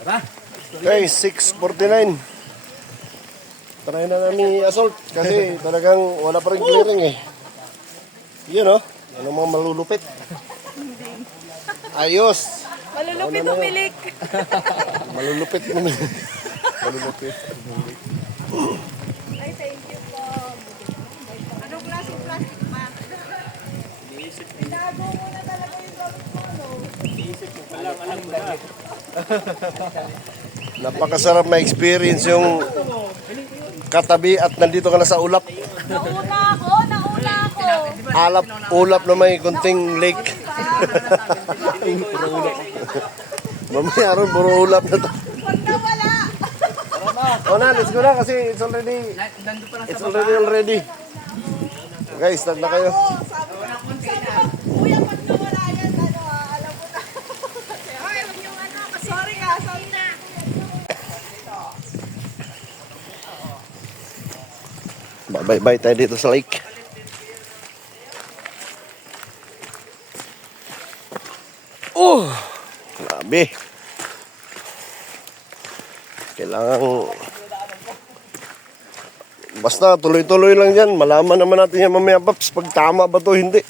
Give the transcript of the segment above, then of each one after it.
Okay, 6:49. Try na namin assault kasi talagang wala pa rin clearing eh. Yun oh, ano mga malulupit. Ayos. Malulupit umilik. Malulupit naman. Malulupit. Ay, thank you po. Anong klaseng plastic ba? Binago mo na talaga yung gamit mo, no? Alam mo na. Napakasarap ma-experience yung katabi at nandito ka na sa ulap. Nauna ako. Ulap na may kunting lake. Mamaya ron, puro ulap na to. Huwag na wala. O na, let's go na kasi it's already already. Guys, start na kayo. Sabi ko, kuya, pag nawala yan, alam mo na. Ay, huwag yung sorry na. Bye-bye tayo dito sa lake. Oh, grabe. Kailangan basta tuloy-tuloy lang yan. Malaman naman natin yan mamaya, Paps, pag tama ba to hindi.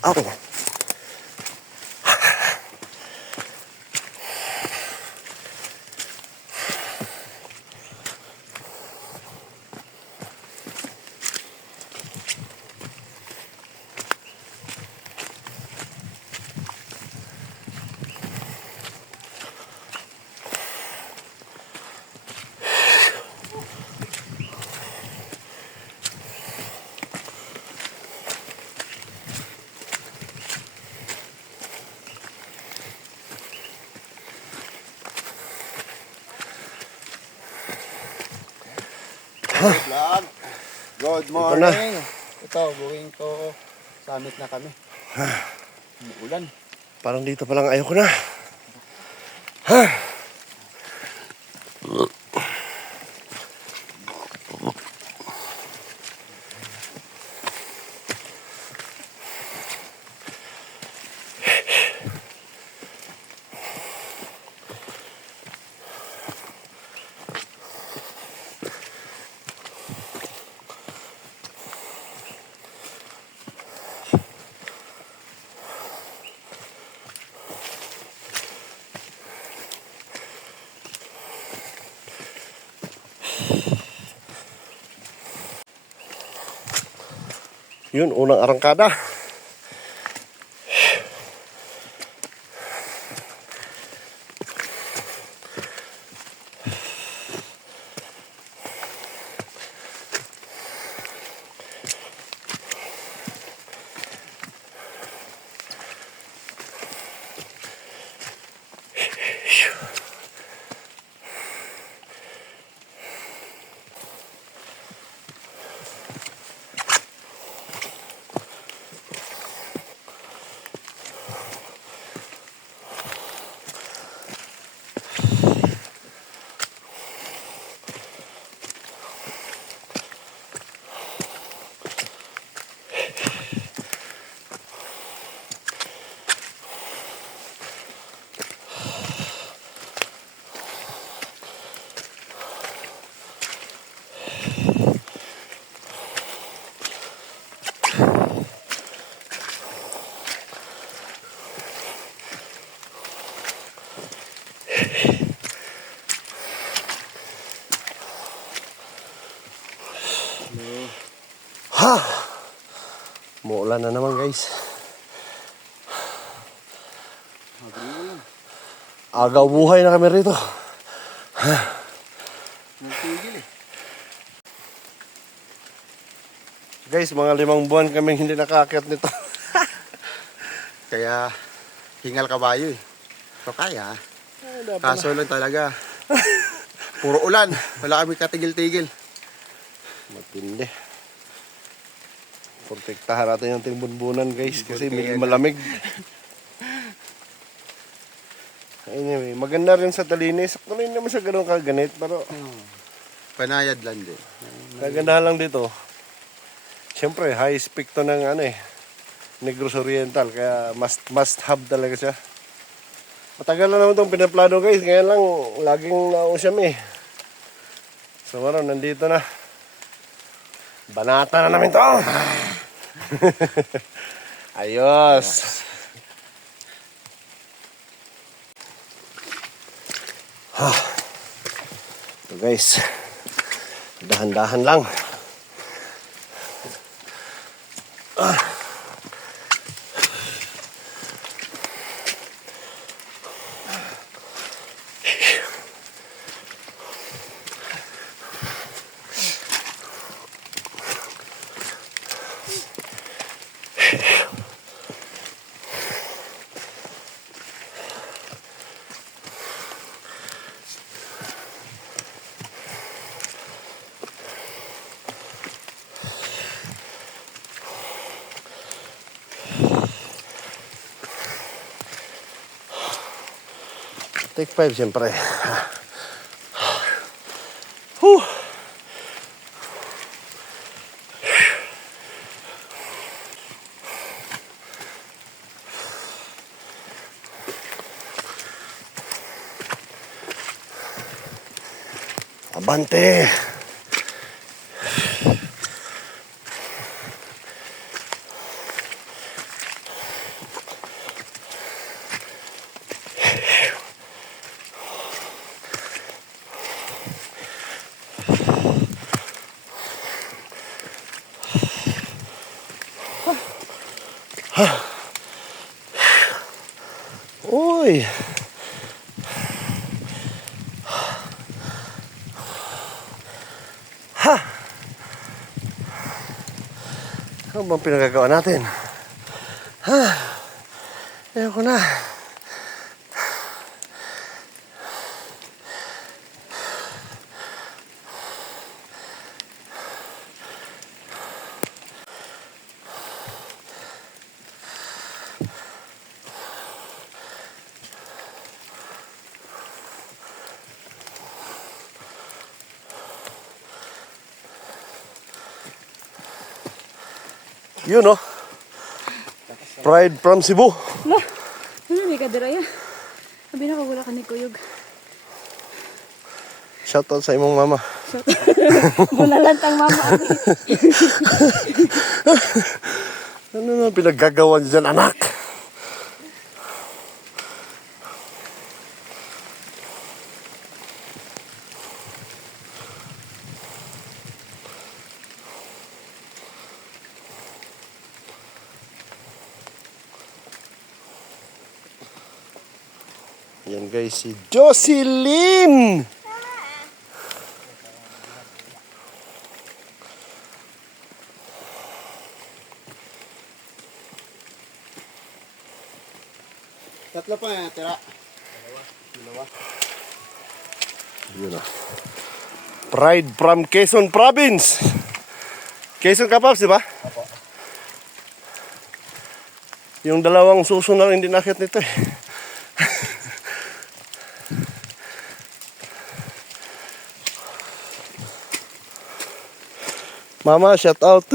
Ako. Good morning. Ito, going to summit na kami. Umuulan. Parang dito pa lang ayoko na. Yun, unang arangkada. Ha! Muulan na naman, guys. Agaw buhay na kami rito. Guys, mga 5 buwan kaming hindi nakaakyat nito. Kaya, hingal kabayo eh. So kaya, kaso lang talaga. Puro ulan. Wala kami katigil-tigil. Matindi. Protektahan natin yung timbunbunan, guys, kasi medyo malamig. Anyway, maganda rin sa Talinis. Sakto rin naman siya ganun kaganit, pero Panayad lang din. kagandahan lang dito. Siyempre, high spec to ng Negros Oriental, kaya must have talaga siya. Matagal na naman itong pinaplano guys. Ngayon lang, laging nauusyam eh. So ano, nandito na. Banata na namin to. Ayos. Ito guys. Dahan-dahan lang. Take 5 siyempre. Whew. Abante. Uy. Ha. Ano bang pinagagawa natin? Ha. Ayoko na. Yun oh. Pride from Cebu. Lah, hindi ka diraya. Sabi na wala ka ni Kuyog. Shoutout sa imong mama. Bunalan tang mama. Ano na pinaggagawa niyo dyan, anak? Yan guys, si Jocelyn! Tatlo pa yan, tira. Yun na. Pride from Quezon Province. Quezon ka, Paps, di ba? Opo. Yung dalawang suso na hindi nakit nito eh. Mama, shout out.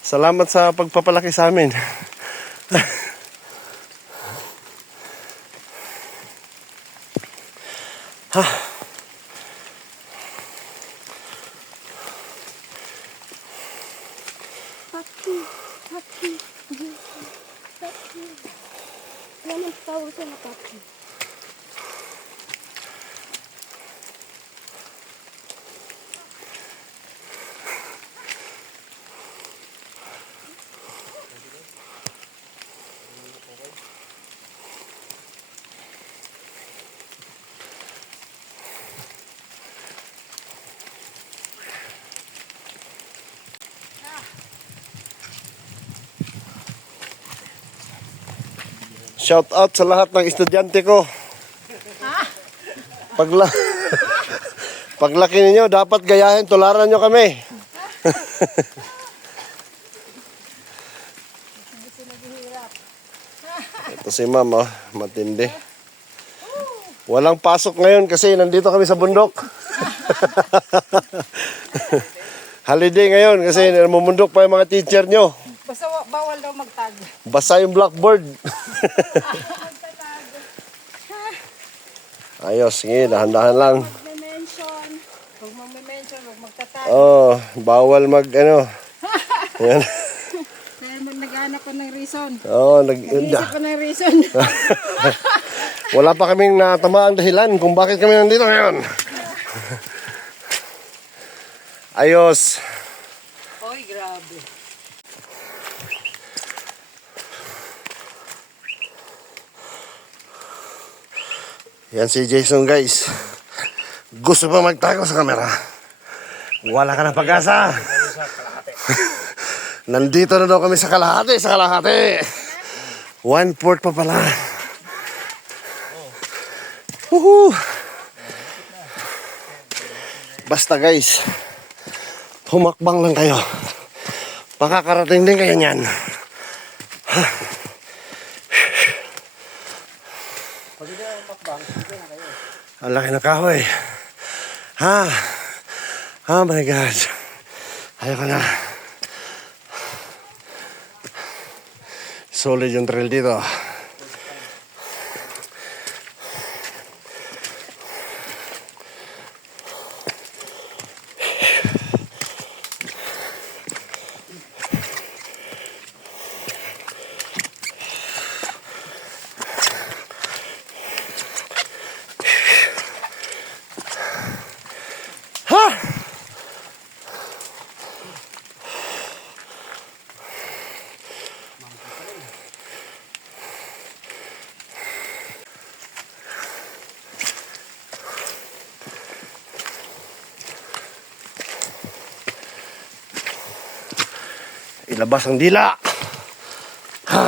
Salamat sa pagpapalaki sa amin. Ha. Papi, papi. Papi. Walang tao sa papi. Shout out sa lahat ng estudyante ko. Paglaki ninyo, dapat gayahin, tularan nyo kami. Ito si Ma'am, oh, matindi. Walang pasok ngayon kasi nandito kami sa bundok. Holiday ngayon kasi namumundok pa yung mga teacher nyo. Basta bawal daw magtag. Basa yung blackboard. Ayos, sige, dahan-dahan lang. Mag-mention. Huwag mag-mention, huwag magtatag. Oh, bawal mag ano. Yan. Kaya naghanap ko ng reason. Oh, Nag-iisip ko ng reason. wala pa kaming natamaang dahilan kung bakit kami nandito ngayon. Ayos. Oy, grabe. Yan si Jason, guys. Gusto pa magtago sa kamera. Wala ka ng pag-asa. Nandito na daw kami sa kalahati, sa kalahati. 1/4 pa pala. Woohoo! Basta guys, humakbang lang kayo. Makakarating din kayo niyan. Ang laki ng kahoy. Ha? Oh my God. Ayoko na. Solid yung trail dito. Ha! Ilabas ang dila. Ha.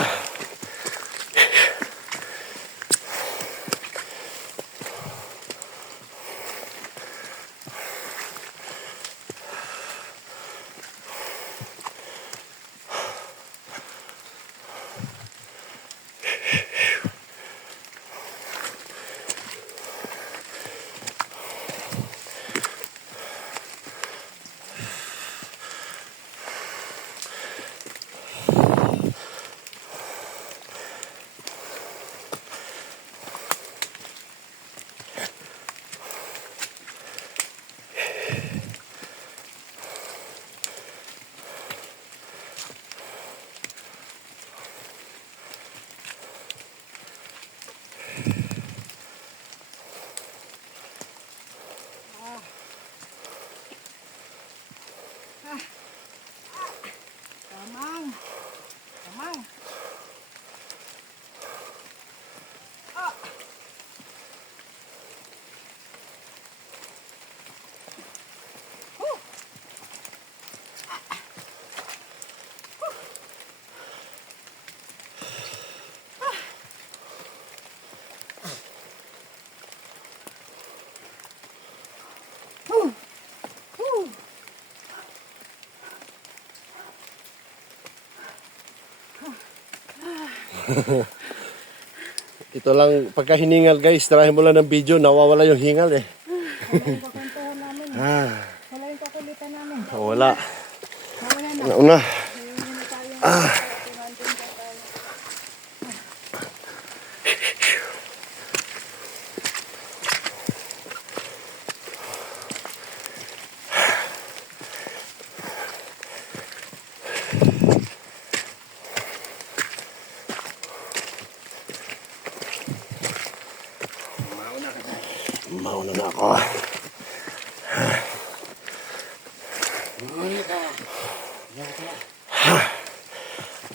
Tamang. Tamang. Ito lang, pagka hiningal guys, tirahin mo lang ng video, nawawala yung hingal eh. Wala yung kakantuhan namin. Wala yung kakulitan namin. Wala. Wala na. Una. Ngayon na tayo. Mauna na ako.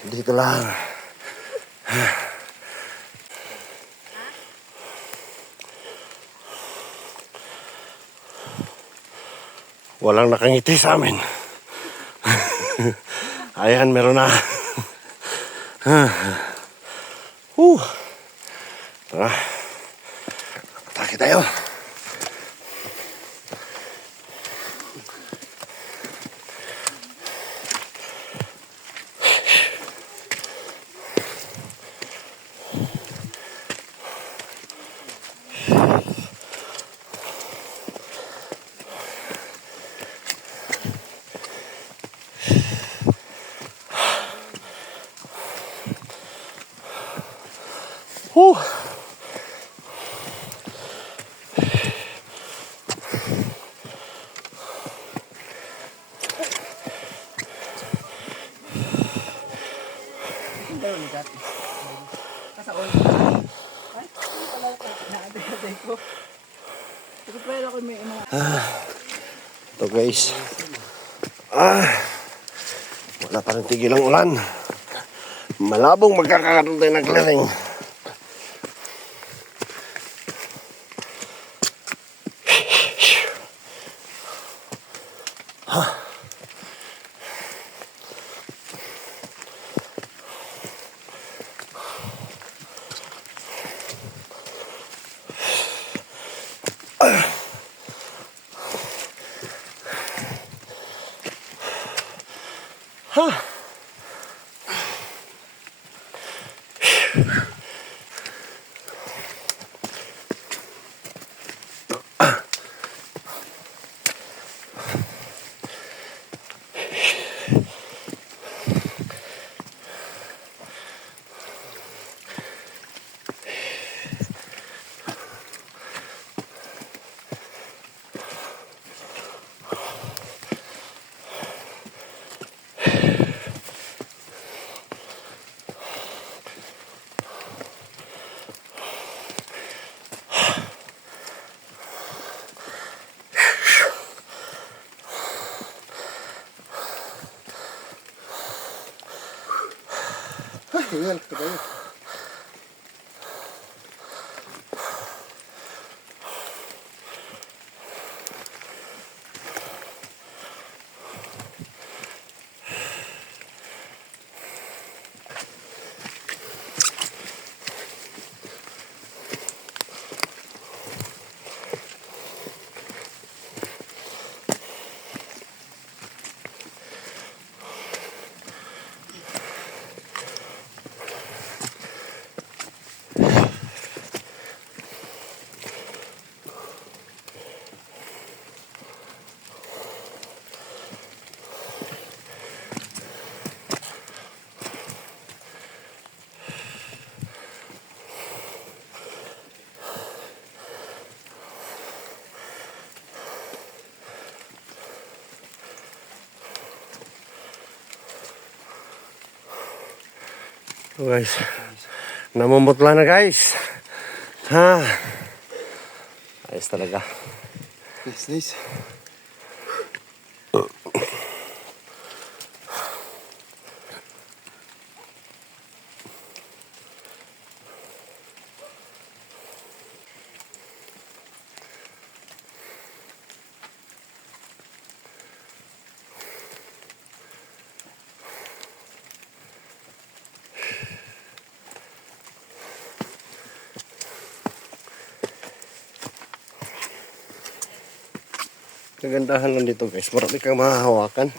Dito lang. Walang nakangiti sa amin. Ayan, meron na. Tara. Atake tayo. Whew. Ito guys. Wala pa rin tigil ang ulan. Malabong magkakaroon tayo ng clearing. Hingal ka tayo. So guys, namumutla na guys. Ha. Ayos talaga. Nice. Kagandahan lang dito guys, marami kang mahahawakan.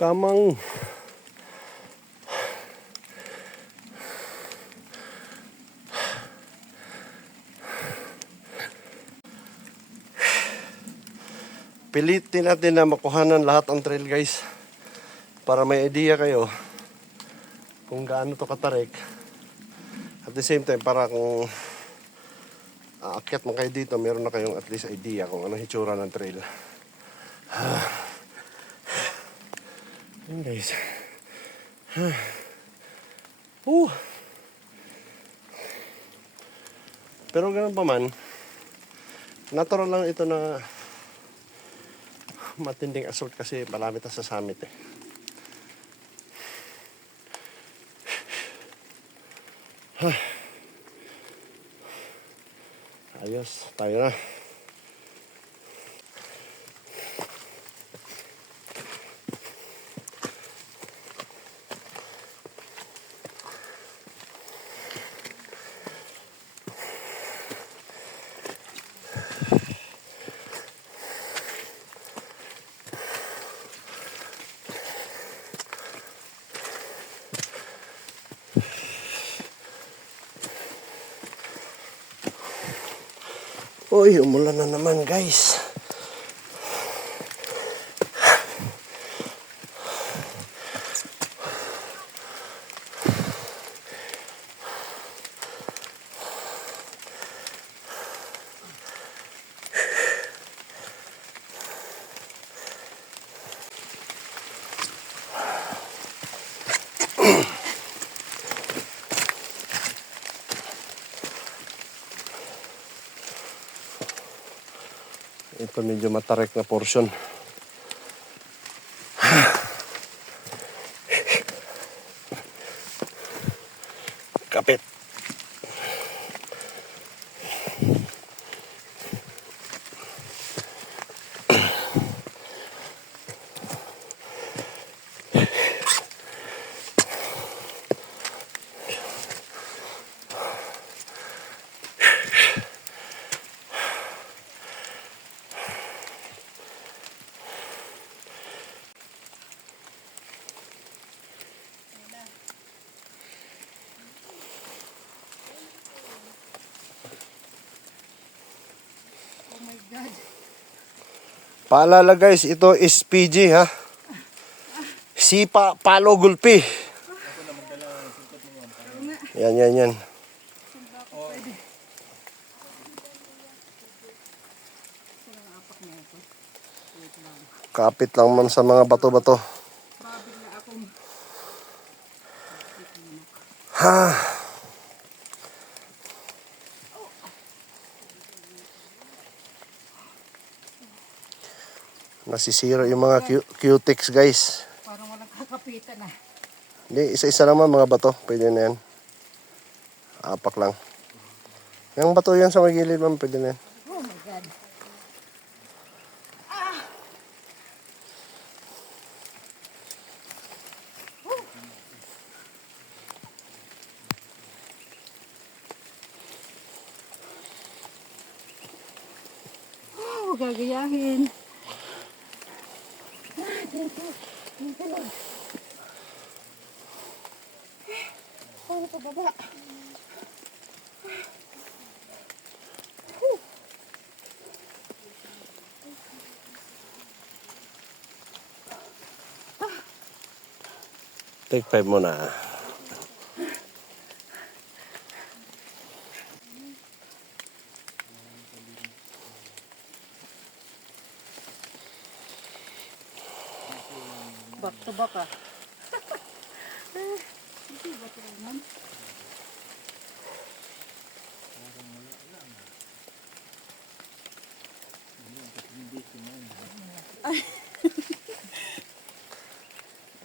Kamang pilitin natin na makuhanan lahat ang trail guys para may idea kayo kung gaano to katarik. At the same time para kung aakyat mo kayo dito, meron na kayong at least idea kung anong hitsura ng trail. Ayan guys. Pero ganun pa man, natural lang ito na matinding assault kasi malapit na sa summit eh. Ayos, tayo na. Uy, umulan na naman guys. Ito medyo matarik na portion. Kapit. Paalala guys, ito is PG ha. Sipa Palo Gulpi. Yan. Kapit lang man sa mga bato-bato. Ha. Nasisira yung mga cutics guys. Parang walang kakapitan na. Hindi, isa-isa lang mga bato. Pwede na yan. Apak lang. Yung bato yan sa magilid man, pwede na yan. Oh my God. Oh, gagayahin. Paano pa baba? Take 5 muna. Back to back ah.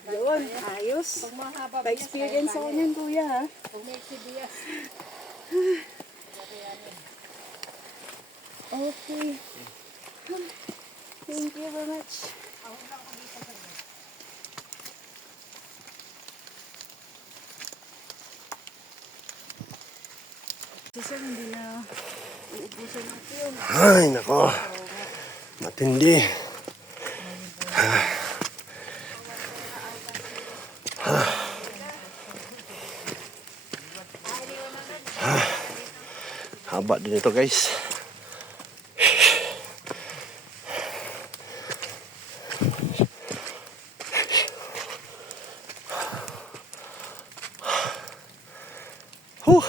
Yun, ayos. Pa-experience ako niyan, kuya, ha? Okay. Thank you very much. Sir, hindi na uubusan natin. Ay, nako. Matindi. Haba din ito guys. Huh.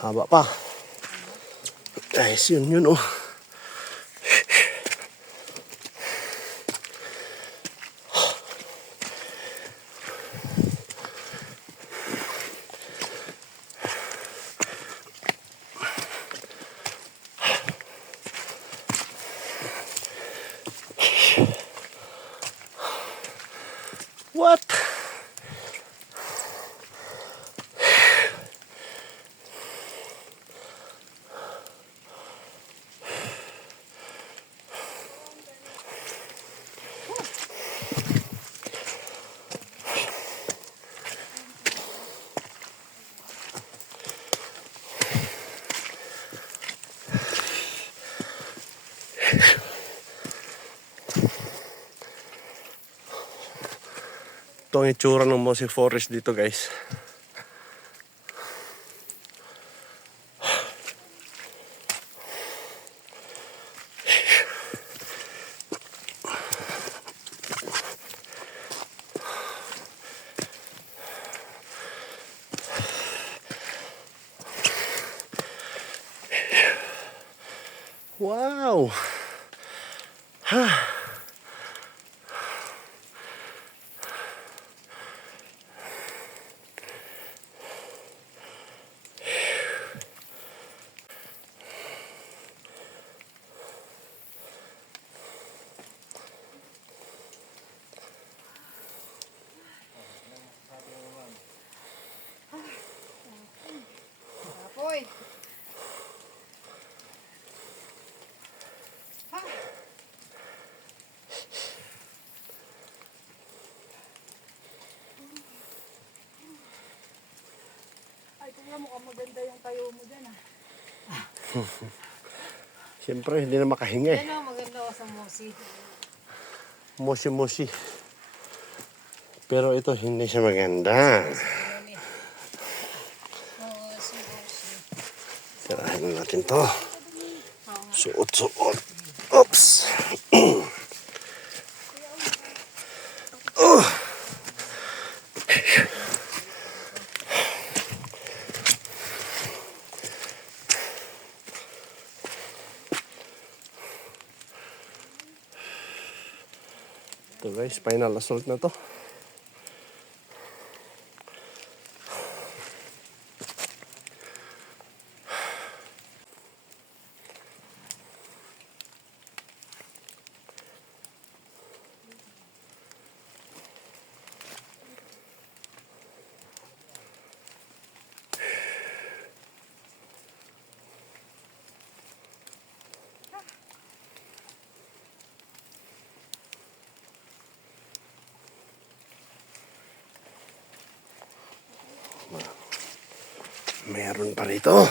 Haba pa. Guys, yun oh. What? Ito ang itsura ng Mosi Forest dito, guys. Wow! Apoy. Ay, tingnan mo kung maganda yung tayo mo dyan ah. Siyempre, hindi na makahinga eh. Yan o, maganda o sa Mosi. Mosi-mosi. Pero ito, hindi siya maganda. Mosi. Sirahin natin to. Suot-suot. Oops! Ito guys, final assault na to. Meron pa rito.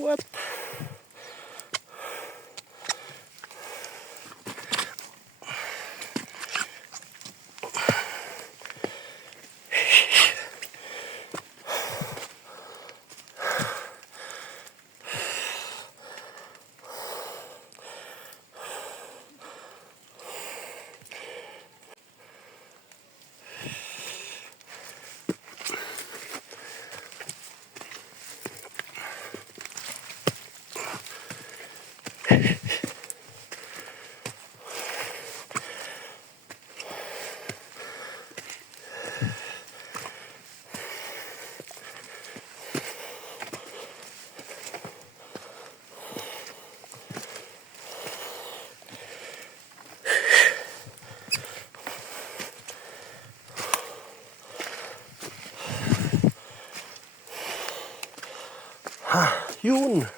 What? Yun.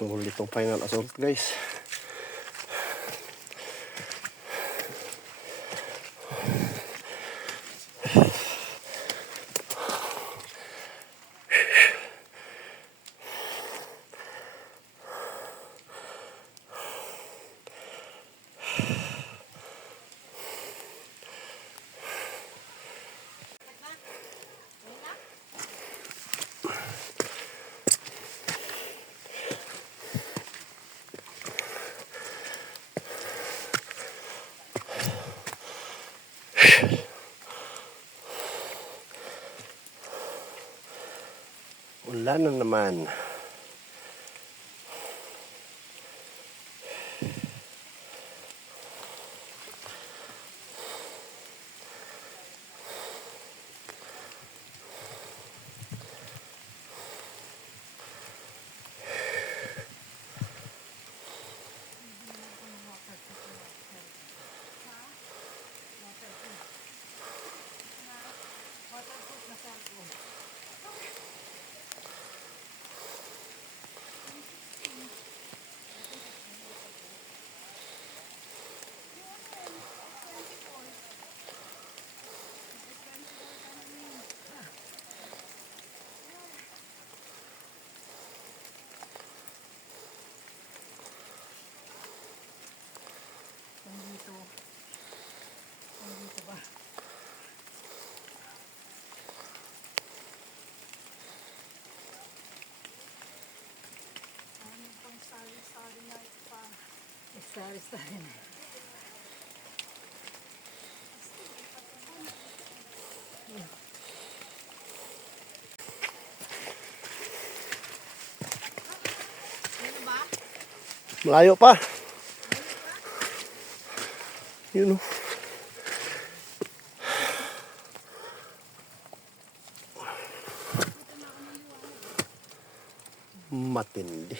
Sulit tong final assault guys. Ulan na naman. Starry na. Malayo pa. Yun o. Matindi.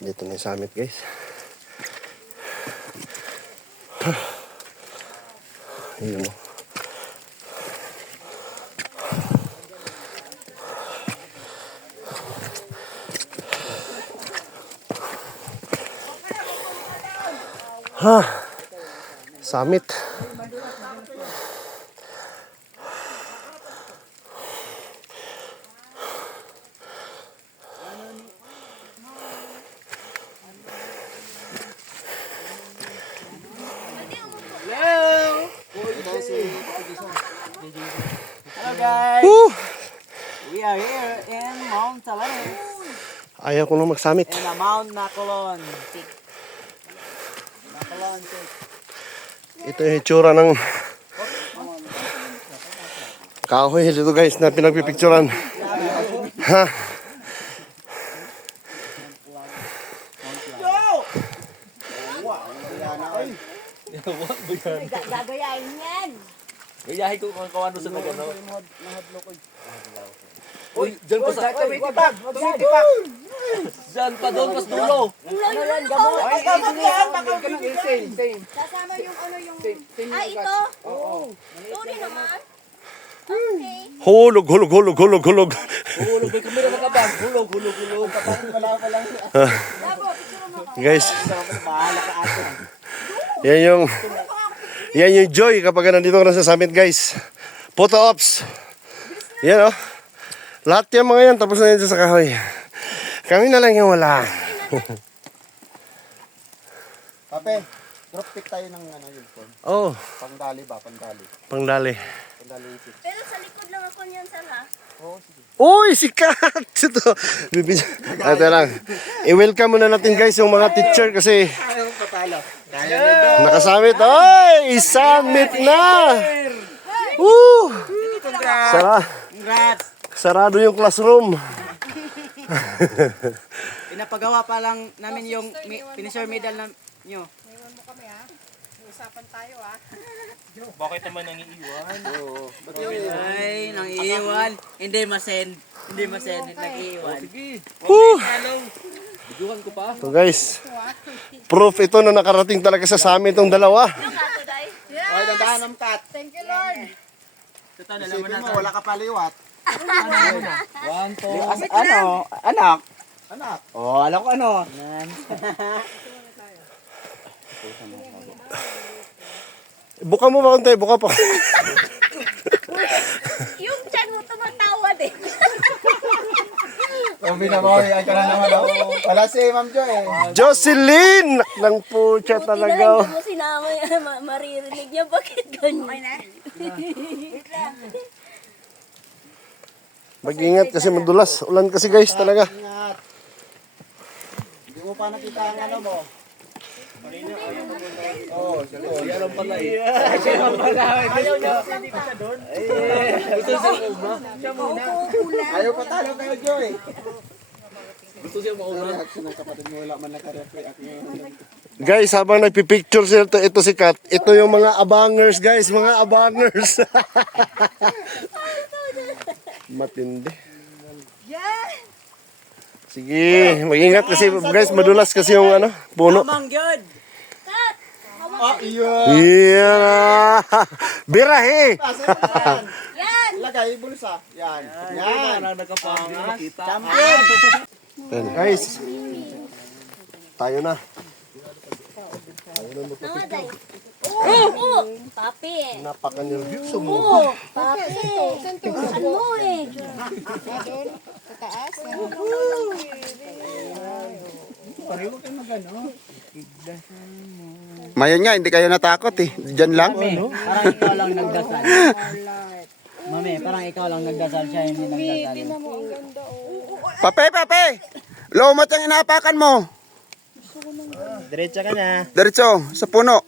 Dito na yung summit guys. Yun o. Summit. Hello guys! Woo! We are here in Mount Talanes Ayaw ko nang mag-summit. in the Mount Nacolon Peak. Nacolon Peak. Ito yung itsura ng kahoy dito guys na pinagpipicturan. Ha? Gagayain yan. Gayahin ko kung kawano sa nagano. Uy, dyan pa sa... Tumitibak! Dyan pa doon, pas dulo. Kasama yung ano yung... Ah, ito? Oo. Sorry naman. Okay. Hulog, hulog, hulog, hulog, hulog. Hulog, may kamera na kabang. Hulog, hulog, hulog. Labo, picture mo ako. Guys, Bahala ka ato. yan yung joy kapag nandito ka na sa summit guys. Photo ops. Yan oh. Lahat yung mga yan tapos na dito sa kahoy. Kami na lang yung wala. Pape, drop pick tayo ng ano yun po. Oh, Pangdali ba? Pangdali. pangdali. Pangdali yung six. Pero sa likod lang ako niyan, sir, ha? Oo, sige. Uy, sikat! Ito. Ito lang. I-welcome muna natin guys yung mga teacher kasi Ayaw patalo. Kaya nito. nakasamit. Oy, summit na! Woo! Sarap. Congrats! Sarado yung classroom. Pinapagawa pa lang namin yung finisher medal na nyo. Ngayon mo kami ha. Usapan tayo ha. Bakit naman nangiiwan? Ay, nang iiwan. Hindi masend. Hindi masend. Nag-iiwan. Sige. Whew. Hello. Biduhan ko pa. So guys, proof ito na nakarating talaga sa amin itong dalawa. Ay, dandahan ng kat. Thank you Lord. Ito, nalaman Isipin mo, natin. wala ka paliwat. 1, 2. Ano? Anak? Anak. Oh, alam ko ano. Buka mo ba konti? Buka pa. Yung chan mo tumatawa din. Sabi na mo, ay ka na naman. Wala si Ma'am Jo eh. Jocelyn! Naklang po siya talaga. Hindi mo sinama yan, maririnig niya. Bakit ganyan? Mag-ingat kasi madulas. Ulan kasi guys talaga. Ingat. Hindi mo pa nakita ang ano mo. Oo, oh, Yan ang pala eh. Ayaw niya. Gusto siya mauna. ayaw pa talo kayo Jo eh. Gusto siya mauna. Reaction ng kapatid mo, wala man naka-react ngayon. Guys, habang nagpipicture sila ito si Kat, ito yung mga abangers guys, mga abangers. Matindi. Sige, mag-ingat kasi guys, madulas kasi yung ano, puno. Amang good. Ah, iyo. Yeah. Birahe. Yan. Lagay, bulsa. Yan. Yan. Nagkapang nakita. Champion. Yan, guys. Tayo na. Nangaday. Oo! Papi eh. Napaka-nervyoso mo. Oo! Papi! Ano mo eh? Doon, sa taas. Mayon nga, hindi kayo natakot eh. Diyan lang. Parang ikaw lang nagdasal. Mami, parang ikaw lang nagdasal siya, hindi nagdasal. Pape, pape. Lumot ang inapakan mo. Diretso ka na. Diretso, sa puno.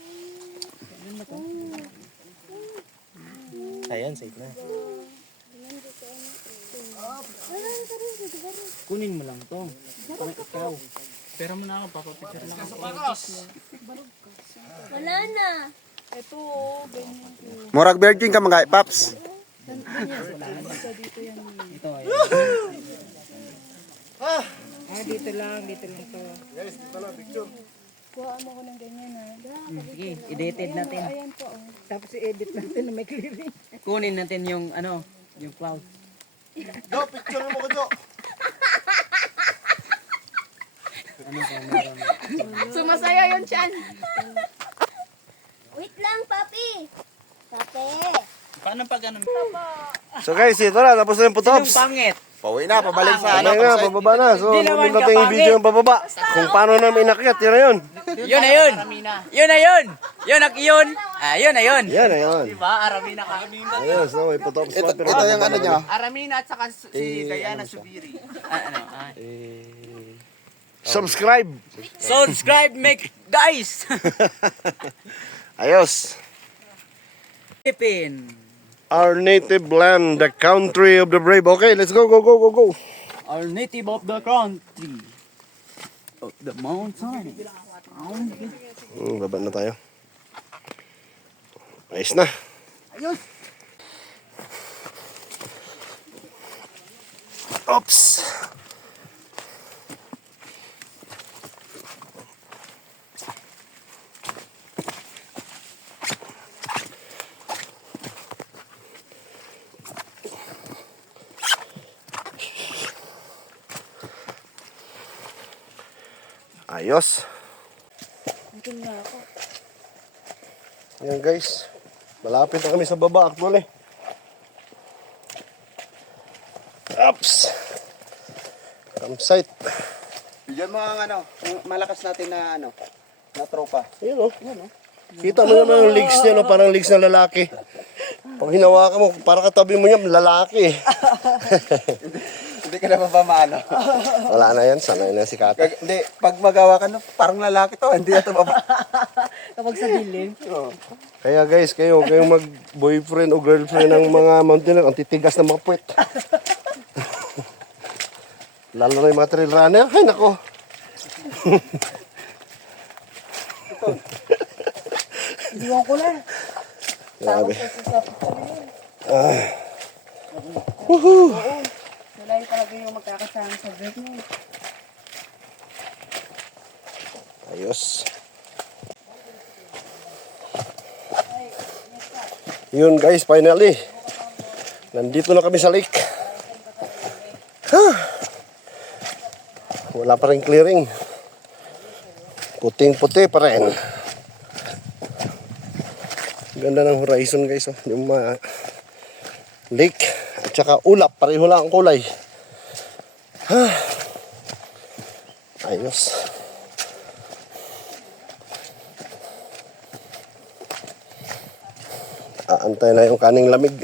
Ayan, safe na. Kunin mo lang to. Parang ikaw. Pero mo na ako, papapicture lang ako. Wala na. Murag virgin ka mga paps. Ito, ayan. Dito lang to. Sige, edited natin. Tapos i-edit natin na may clearing. Kunin natin yung ano, yung cloud. Jo, picture mo ko, Jo. Sumasaya yun chan. Wait lang, papi! Papi! Paano pag ano? So guys, ito na. Tapos na yung Yung putops. pangit. Pauwi na, pabalik sa Ano ano. nga, pababa na. So, Hindi naman natin yung kapangit. video yung pababa. Kung paano namin inakyat, yun na yun. Yun na yun! Yun na yun! Yun na yun! Ah, yun na yun! Yan na yun. Diba? Aramina ka. Ayun, so may putops pa. pero Ito yung ano nyo. Aramina at saka si Diana Subiri. Subscribe. Subscribe, make dice! Ayos. Philippine. Our native land, the country of the brave. Okay, let's go, go, go, go, go. Our native of the country. Of the mountain. Baba na tayo. Ayos na. Oops. Ayos. Yan guys. Malapit na kami sa baba actually. Oops. Campsite. Diyan mo ang ano, yung malakas natin na ano, na tropa. Ayun oh. Kita mo naman yung legs niya, no? Parang legs ng lalaki. Pag hinawakan mo, para katabi mo niya, lalaki. Hindi ka naman ba maano? Wala na yan, sanay na si Kata. Hindi, pag magawa ka, no, parang lalaki to, hindi na ito baba. Kapag sa dilim. Kaya guys, kayong mag-boyfriend o girlfriend ng mga mountaineer, ang titigas ng mga puwet. Lalo na yung mga trail runner. Ay, nako. Iwan ko na. Grabe. Sila yung talaga yung magkakasama sa break mo. Ayos. Yun guys, finally. Nandito na kami sa lake. Wala pa rin clearing. Puting-puti pa rin. Ganda ng horizon guys. Oh. Yung mga lake at saka ulap. Pareho lang ang kulay. Ayos. Aantay na yung kaning lamig.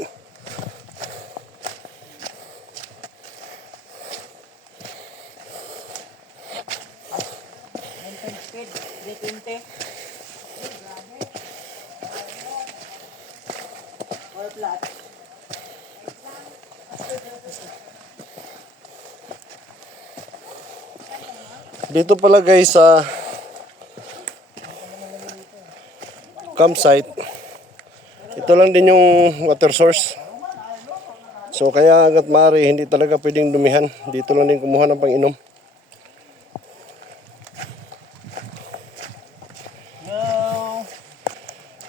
Dito pala guys sa campsite, ito lang din yung water source. So kaya hanggat maaari hindi talaga pwedeng dumihan. Dito lang din kumuha ng pang-inom.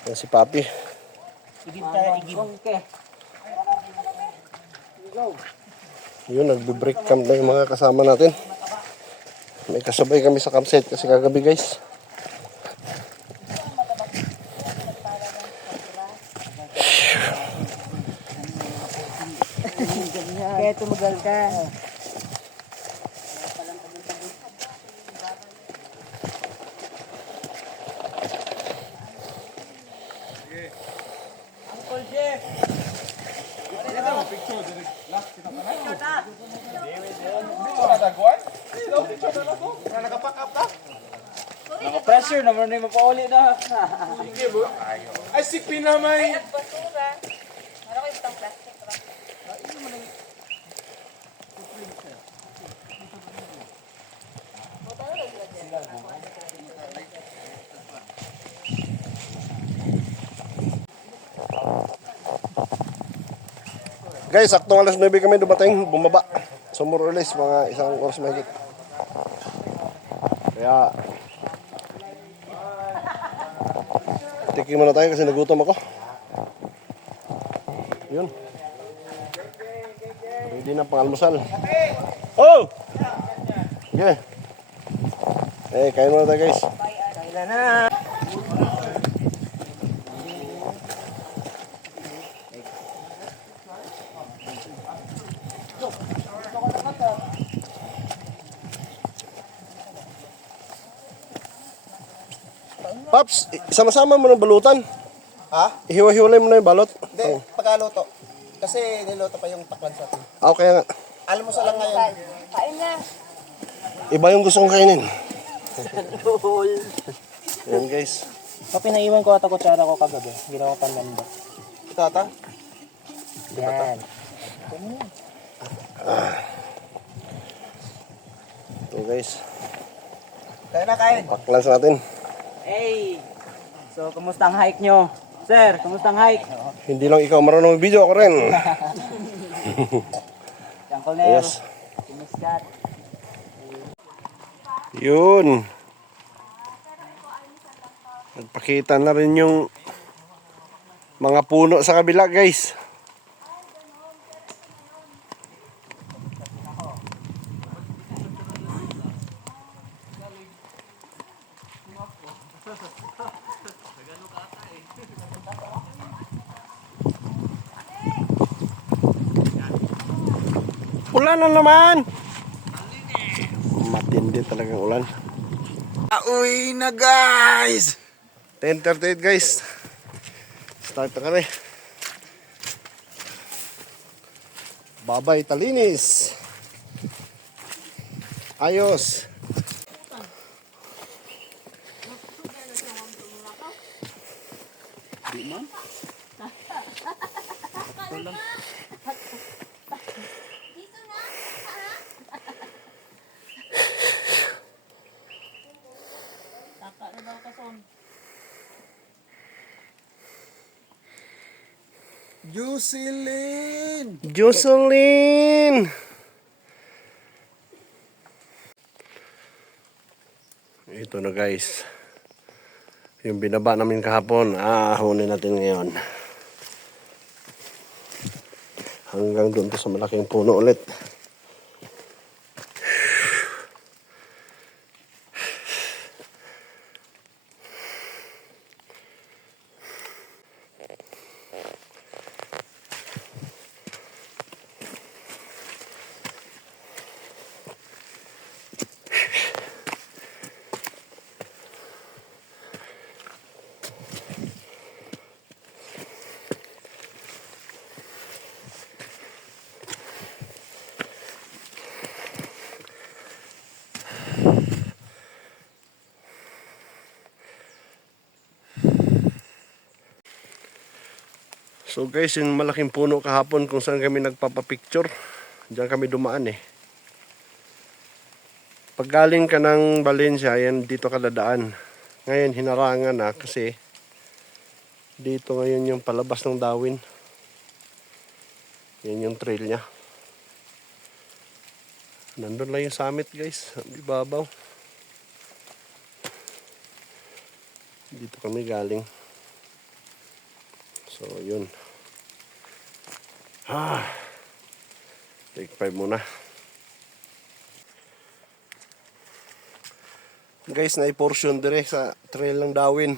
Yan si Papi. Igib tayo, igib. Yun, nagbe-break camp na yung mga kasama natin. May kasabay kami sa campsite kasi kagabi guys. Kaya tumugal ka. Pressure naman na yung mapauli na. Ay, si Pinamay! At basura. Ano kayo itong plastic ba? Guys, saktong alas 9 kami dumating, bumaba. So more or less, mga isang oras mahigit. Kaya, tikim muna tayo kasi nagutom ako. Yun. Ready na pang almusal. Oh! Yeah. Eh, kain muna tayo guys. Kailan na. Paps, sama-sama mo ng balutan. Ha? Ihiwa-hiwalay mo na yung balot. Hindi, pagkaluto. Kasi niluto pa yung taklan sa atin. Ah, kaya nga. Alam mo sa lang ngayon. Kain na. Iba yung gusto kong kainin. Yan guys. Pinaiwan ko ata kutsara ko kagabi. Ginawa pa lamba. Ito ata? Yan. Ito guys. Kaya na kain. Paklans natin. Hey! So, kumusta ang hike nyo? Sir, kumusta ang hike? Hindi lang ikaw marunong mag-video, ako rin. Uncle Nero. Yes. Siniskat. Yun. Nagpakita na rin yung mga puno sa kabila guys. Ulan na naman. Matindi talagang ulan. Uwi na guys! 10:38 guys. Start na kami. Babay Talinis. Ayos. Taka na daw kason. Jocelyn! Jocelyn! Ito na guys. Yung binaba namin kahapon, ahunin natin ngayon. Hanggang doon to sa malaking puno ulit. So guys, yung malaking puno kahapon kung saan kami nagpapapicture, diyan kami dumaan eh. Pag galing ka ng Valencia, yan dito ka dadaan. Ngayon hinarangan na kasi dito ngayon yung palabas ng Dawin. Yan yung trail niya. Nandun lang yung summit guys, ang ibabaw. Dito kami galing. So yun. Take 5 muna. Guys, na-portion dire sa trail ng Dawin.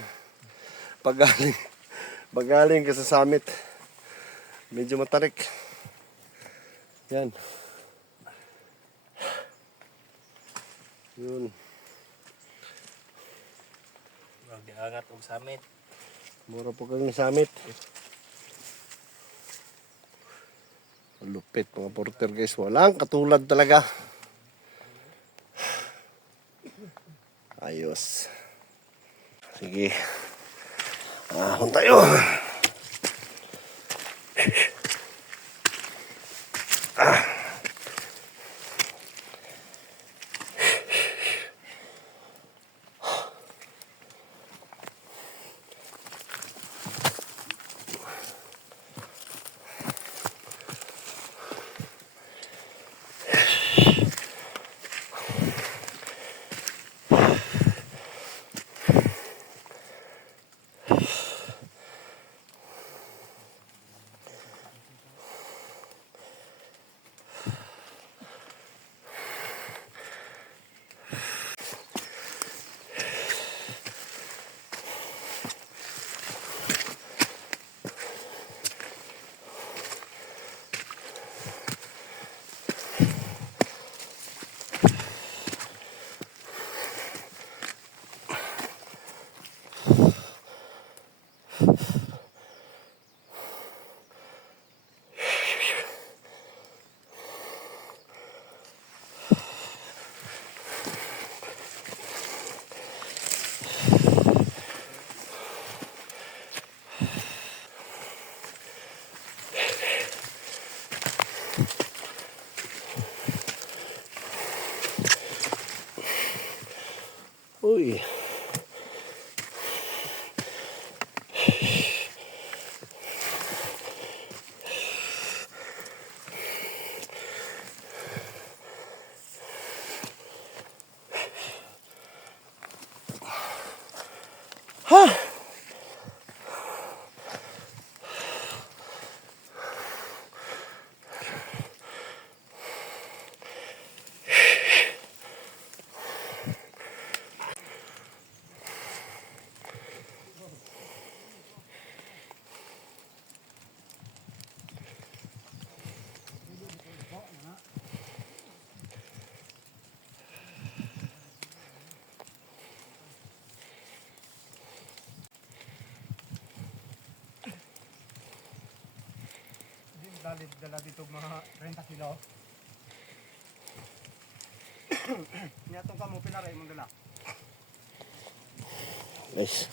Pagaling ka sa summit. Medyo matarik. Yan. Yun. Mag-angat ang summit. Mura po kang summit. Lupit mga porter guys. Walang katulad talaga. Ayos. Sige. Ahon tayo. Uy. Dala dito mga 30 kilo. Niyatong ka mo pinaray mong dala. Nice.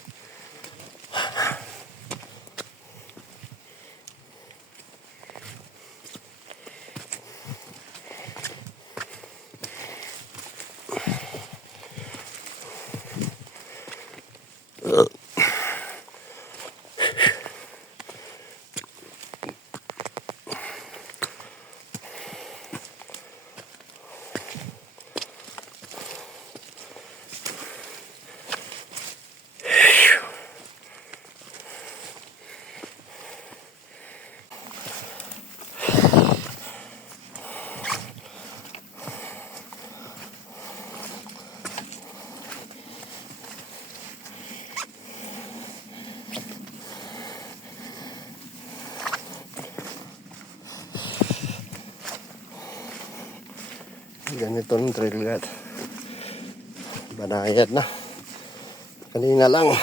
Ganito ng trail guard. Banayad na. Kanina lang.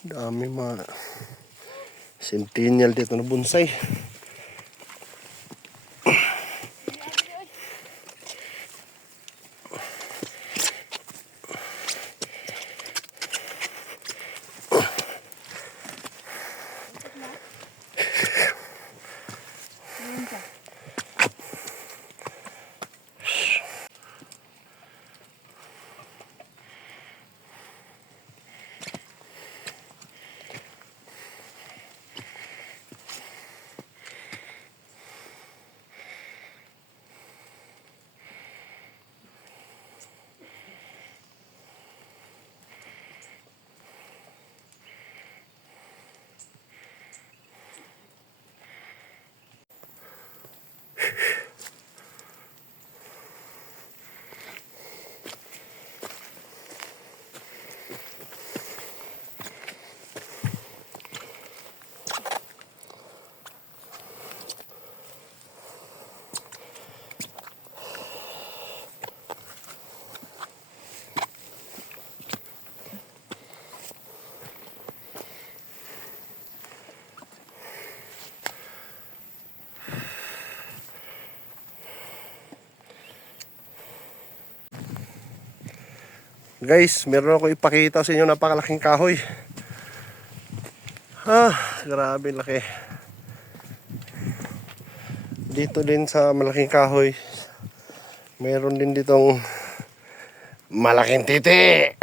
Dami mga centennial dito na bonsai. Guys, meron ako ipakita sa inyo napakalaking kahoy. Grabe laki. Dito din sa malaking kahoy, meron din ditong malaking titi.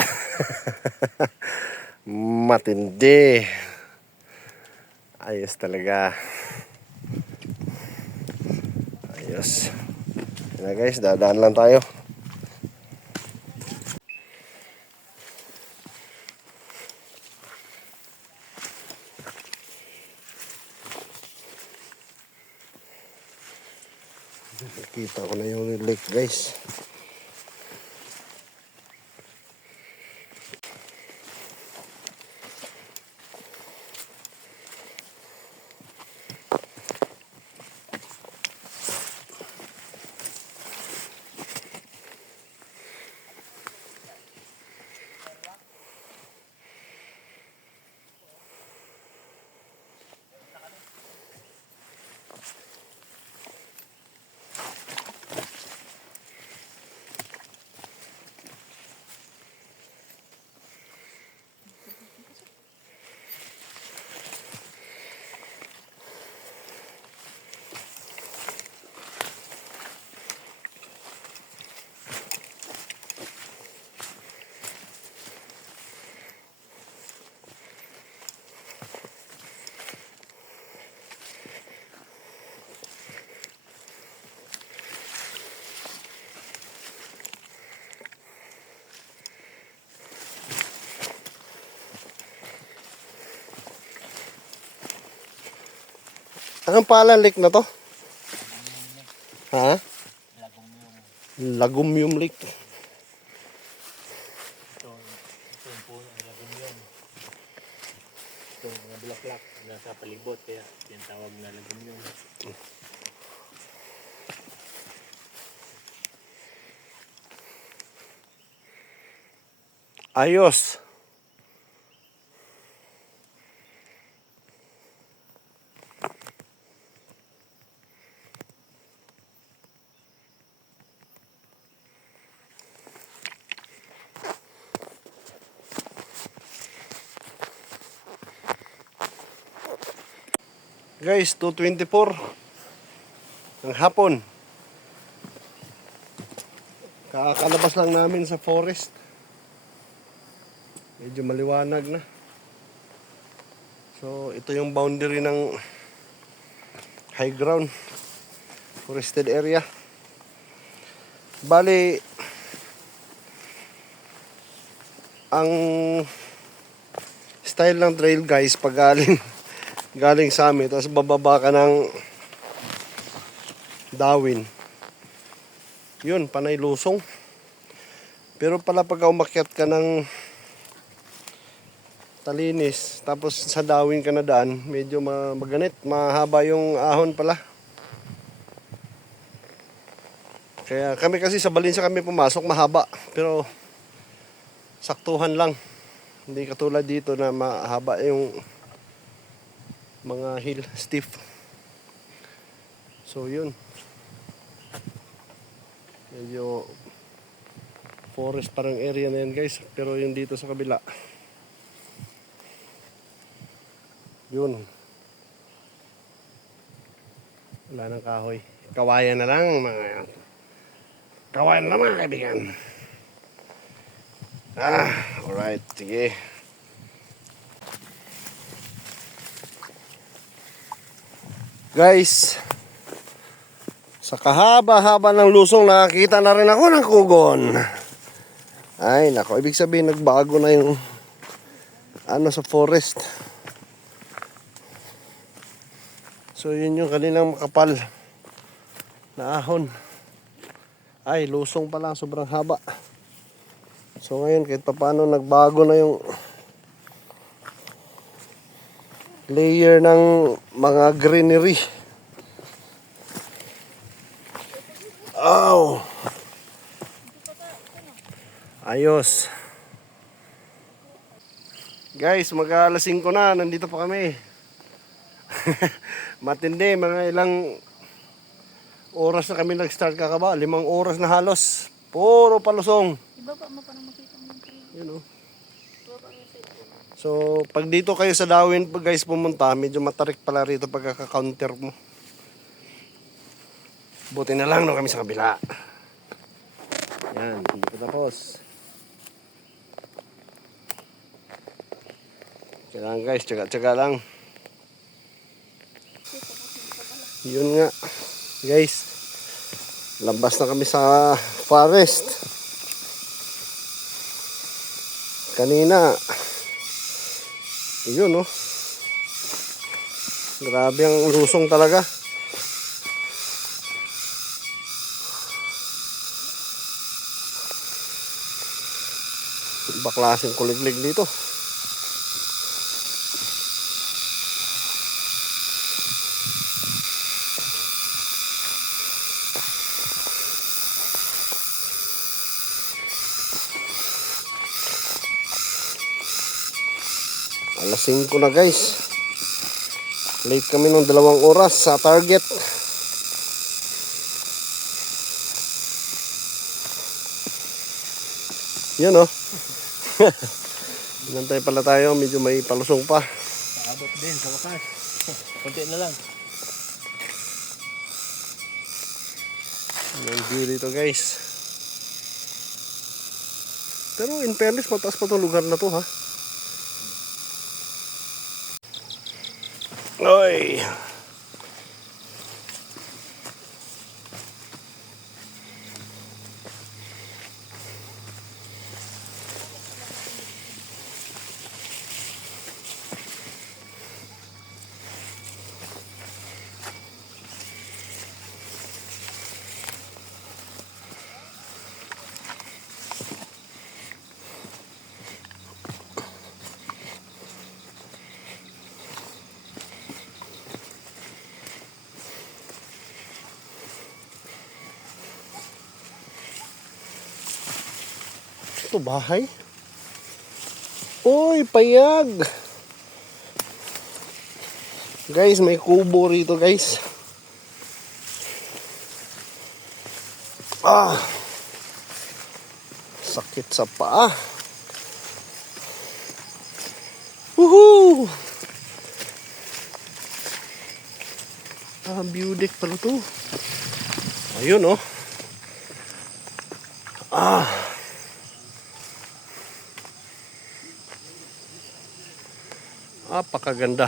Matindi. Ayos talaga. Ayos. Yan na guys, dadaan lang tayo. Kita ko na yung lake guys. Anong pala lake na to? Ha? Lagumium Lake. Ito yung puno ng lagumyon. Ito yung mga bulaklak nasa palibot kaya yung tawag na lagumyon. Ayos. Guys, 2:24 ng hapon. Kakalabas lang namin sa forest. Medyo maliwanag na. So, ito yung boundary ng high ground, forested area. Bali, ang style ng trail guys, pag galing sa amin, tapos bababa ka ng Dawin. Yun, panay lusong. Pero pala pag umakyat ka ng Talinis, tapos sa Dawin ka na daan, medyo maganit, mahaba yung ahon pala. Kaya kami kasi sa Balinsa kami pumasok, mahaba. Pero saktuhan lang. Hindi katulad dito na mahaba yung mga hill stiff. So yun. Medyo forest parang area na yan guys. Pero yung dito sa kabila, yun, wala nang kahoy. Kawayan na lang mga kawayan na lang mga kaibigan. Alright, sige. Guys, sa kahaba-haba ng lusong nakakita na rin ako ng kugon. Ay nako, ibig sabihin nagbago na yung ano sa forest. So yun yung kanilang makapal na ahon. Ay, lusong pala, sobrang haba. So ngayon kahit paano nagbago na yung layer ng mga greenery. Oh. Ayos. Guys, mag-alas 5 na, nandito pa kami. Matindi, mga ilang oras na kami nag-start kakaba, 5 oras na halos. Puro palusong. Ibaba mo para makita mo. Yun oh. So, pag dito kayo sa Dawin, guys, pumunta, medyo matarik pala rito pagkaka-counter mo. Buti na lang no kami sa kabila. Yan, hindi pa tapos. Kailangan guys, tsaga-tsaga lang. Yun nga, guys. Labas na kami sa forest. Kanina, yun no. Grabe ang lusong talaga. Iba klaseng kuliglig dito. Alas 5 na guys. Late kami ng 2 oras sa target. Yan o. Nantay pala tayo. Medyo may palusong pa. Abot din sa wakas. Kunti na lang. Ang view dito guys. Pero in fairness, mataas pa itong lugar na to ha. Oy. to? Bahay? Uy, payag! Guys, may kubo rito guys. Ah! Sakit sa paa. Woohoo! Ah, view deck pala to. Ayun oh. Ah. Apakaganda.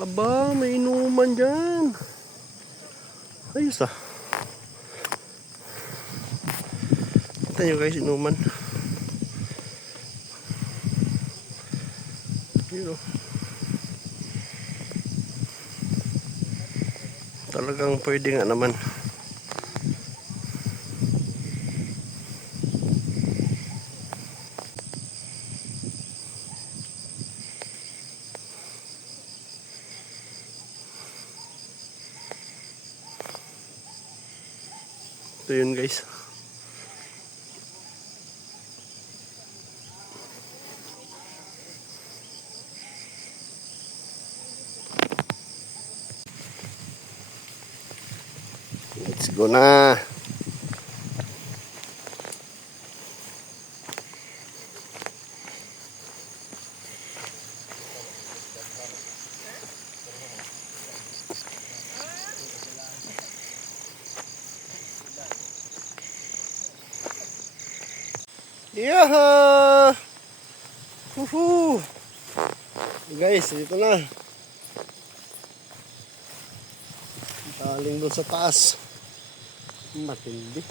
Aba, may inuman dyan. Ayos ah. Ito nyo guys, inuman. Yun oh. Talagang pwede nga naman. Ito yun guys. Let's go na. Yaha! Woohoo! Guys, dito na. Taling doon sa taas. Matindi.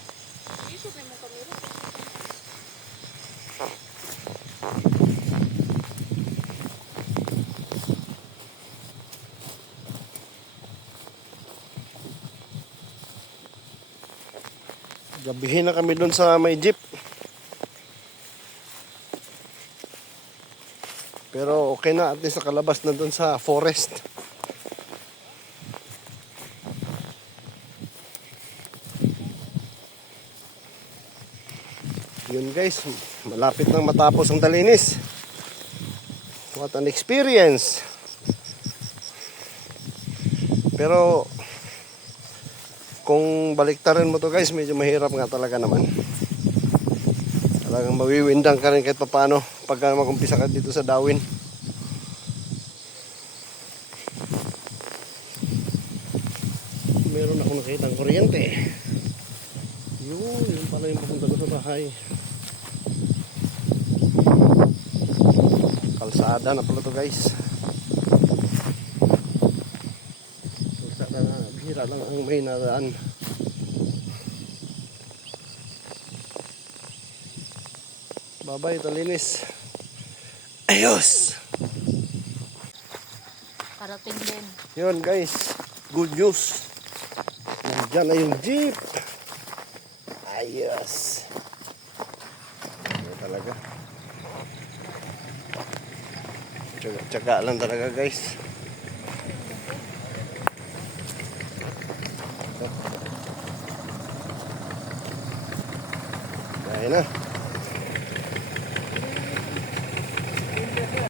Gabihin na kami doon sa may jeep. Pero okay na, at least nakalabas na doon sa forest. Yun guys, malapit nang matapos ang Dalinis. What an experience. Pero kung baliktarin mo to guys, medyo mahirap nga talaga naman. Talagang mawiwindang ka rin kahit paano pagka mag-umpisa ka dito sa Dawin. Meron ako nakita ng kuryente. Yun pala yung papunta ko sa bahay. Kalsada na pala to guys. Kalsada na, bihira lang ang may naraan. Bye-bye, Dalinis. Ayos! Parating din. Yun guys, good news. Nandiyan na yung jeep. Ayos. Ano talaga. Tsaga lang talaga guys. Kaya na.